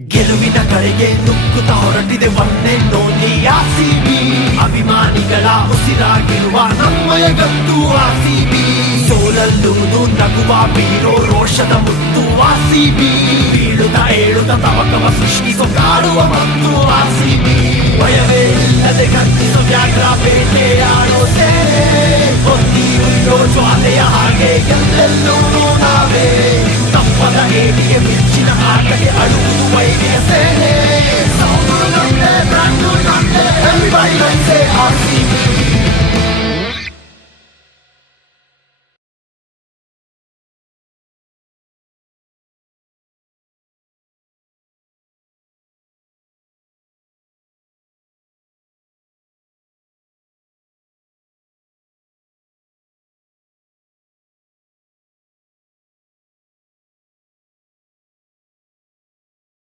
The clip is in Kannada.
ಗೆಲುವಿನ ಕಡೆಗೆ ನುಗ್ಗುತ್ತಾ ಹೊರಟಿದೆ ಒಂದೆನ್ನೋನಿ ಆರ್ಸಿಬಿ. ಅಭಿಮಾನಿಗಳ ಉಸಿರಾಗಿರುವ ನಮ್ಮಯ ಗತ್ತು ಆರ್ಸಿಬಿ. ಸೋಲಲ್ಲೂ ನಗುವ ಬೀರೋ ರೋಷದ ಮುತ್ತು ಆರ್ಸಿಬಿ. ಬೀಳುತ್ತ ಏಳುತ್ತ ತವಕವ ಸೃಷ್ಟಿಸೋ ಕಾಡುವ ಮತ್ತು ಆರ್ಸಿಬಿ. ಭಯವೇ ಇಲ್ಲದೆ ಕತ್ತಿಸೋ ವ್ಯಾಘ್ರ ಬೇಟೆಯಾಡೋ ಸೇನೆ. ಹೊತ್ತಿಯುಳ್ಳೋ ಜ್ವಾಲೆಯ ಹಾಗೆ ಎಲ್ಲೆಲ್ಲೂ ನಾವೇ. ತಪ್ಪದ ಏಟಿಗೆ ಮಿಂಚಿನ ಆಟಕ್ಕೆ ಅಳುವುದು